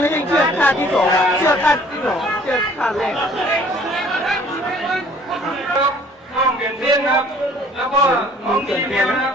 ไม่ใช่เชือกคาดที่สองเชือกคาดที่สองเชือกคาดแรกอะห้องเปลี่ยนเพียนครับ แล้วก็ห้องดีเพียนะครับ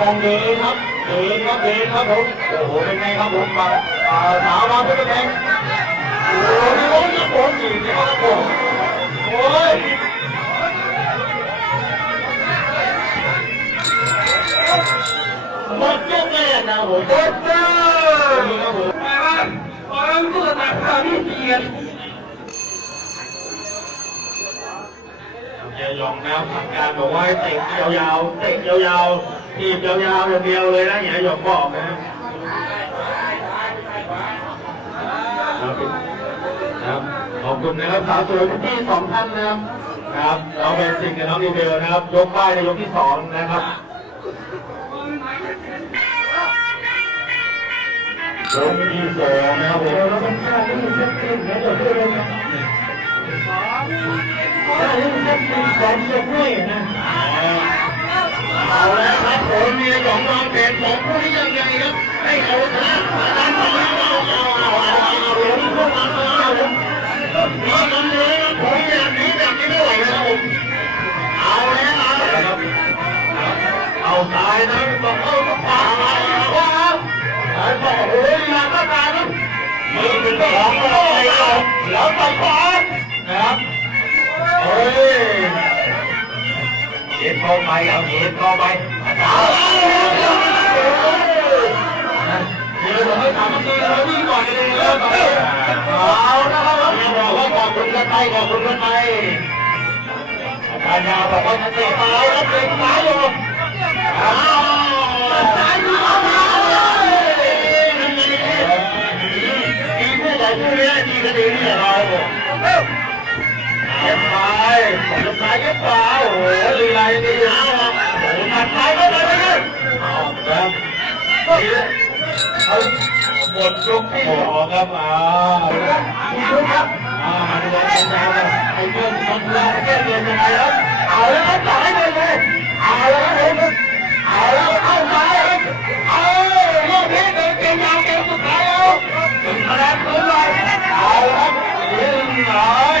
การกองเดินครับเดินครับเดินครับผมโอ้โหเป็นไงครับผมมาอ่าสาวมาเพื่อแดงโอ้โหนี่ผมจะผมอีกนะครับผมโอ้ยหมดยกแรกนะผมหมดเลยนี่ครับผมไปบ้านตอนนั้นตัวตัดขาดที่เกียรเจยองนะครับทางการบอกว่าให้เตะยาวๆเตะยาวๆ ทีบยาวๆอย่างเดียวเลยนะอย่าหยองบอกนะครับครับขอบคุณนะครับสาวสวยที่สองท่านนะครับครับน้องเบนซิงกับน้องนิวเบลนะครับ ยกป้ายในยกที่สองนะครับยกที่สองนะครับผมแล้วมันค่าที่เส้นตินนะเดี๋ยวเพื่อนนะค่าที่เส้นตินสองยกด้วยนะเอาแล้ว ครับผมมีสองวางแผนสองผู้นี้ยังไงครับให้เขาชนะตามไปเอาเอาเอาเอาเอาเอาพวกเราเอามีคนเดียวผมอย่างนี้แบบนี้ไม่ไหวแล้วผมเอาแล้วเอาแล้วเอาตายนะบอกเอาตายว่าตายบอกโอ้ยอยาก็ตายนะมือเป็นของเราแล้วไปก่อนนะครับเฮ้ย เก็บเข้าไปเอาเก็บเข้าไปเอาเดี๋ยวเราให้ถามมันดีเราวิ่งก่อนเลยแล้วเอานะครับบอกว่าขอบคุณกันไปขอบคุณกันไปอาจารย์ยาวบอกว่าจะเตะตาแล้วเตะตายอยู่อ้าวตายอยู่เอาตีเลี้ยงดีก็ดีนี่เรา เย็บไปผมจะตายเย็บไปโอ้โหลีลาดีอยู่นะโอ้โหตัดตายก็เลยเอาครับเลยเอาหมดยกที่สองครับอ่าคุณผู้ชมครับอ่ามาดูกันะครับไอ้เรื่องมันเรื่องแก้เงินยังไงครับเอาแล้วครับต่อให้เลยเลยเอาแล้วครับผมเอาแล้วเอาไปเอาลูกนี้เดินเกมยาวเกมสุดท้ายแล้วถึงคะแนนคืนเลยเอาครับเรียบร้อยเอาบอกนี้เลยเป็นอะไรไม่ได้ได้ไม่ได้ไม่ได้ได้ยอมแล้วลากขาวมาตั้งแต่ผลการเชียงได้เข้าหาที่โอ้โหดูต่อยมวยนะพี่น้อย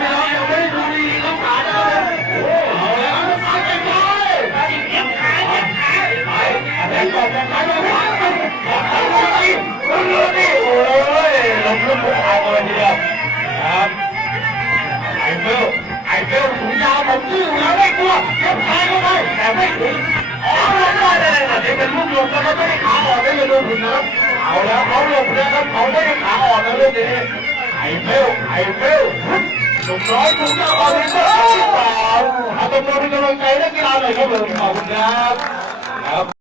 เลยทีเดียวครับไอ้เบลไอ้เบลถุงยาผมซื้อแล้วไม่กลัวเก็บขาเข้าไปแต่ไม่ถึงอ๋อไม่ได้เลยนะเดี๋ยวเป็นลูกหลงแล้วก็ไม่ขาออกได้เลยดูหุ่นนะครับเอาแล้วเขาหลบนะครับเขาไม่ได้ขาอ่อนนะลูกนี้ไข่เฟลไข่เฟลหนุ่มน้อยถูกเจ้าออริเซอร์ที่สามอาตมาเป็นกำลังใจนักกีฬาหน่อยครับผมขอบคุณครับ